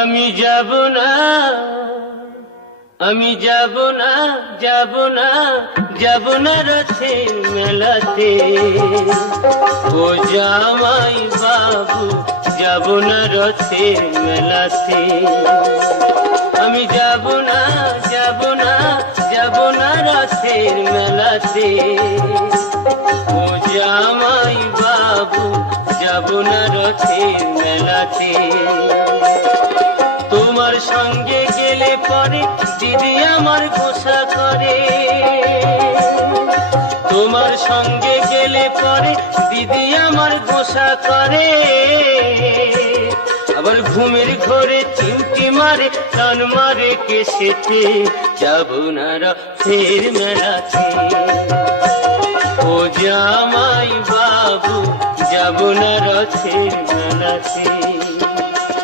আমি যাব না, আমি যাব না, যাব না, যাব না রথের মেলাতে। ও জামাই বাবু, যাব না রথের মেলাতে। আমি যাব না, যাব না, যাব না রথের মেলাতে। ও জামাই বাবু, যাব না রথের মেলাতে। তোমার সঙ্গে গেলে পরে দিদি আমার গোসা করে। তোমার সঙ্গে গেলে পরে দিদি আমার গোসা করে। আবার ঘুমের ঘরে চিমটি মারে, টান মারে কেসেতে। যাব না রথের মেলাতে। ও জামাই বাবু, যাব না রথের মেলাতে।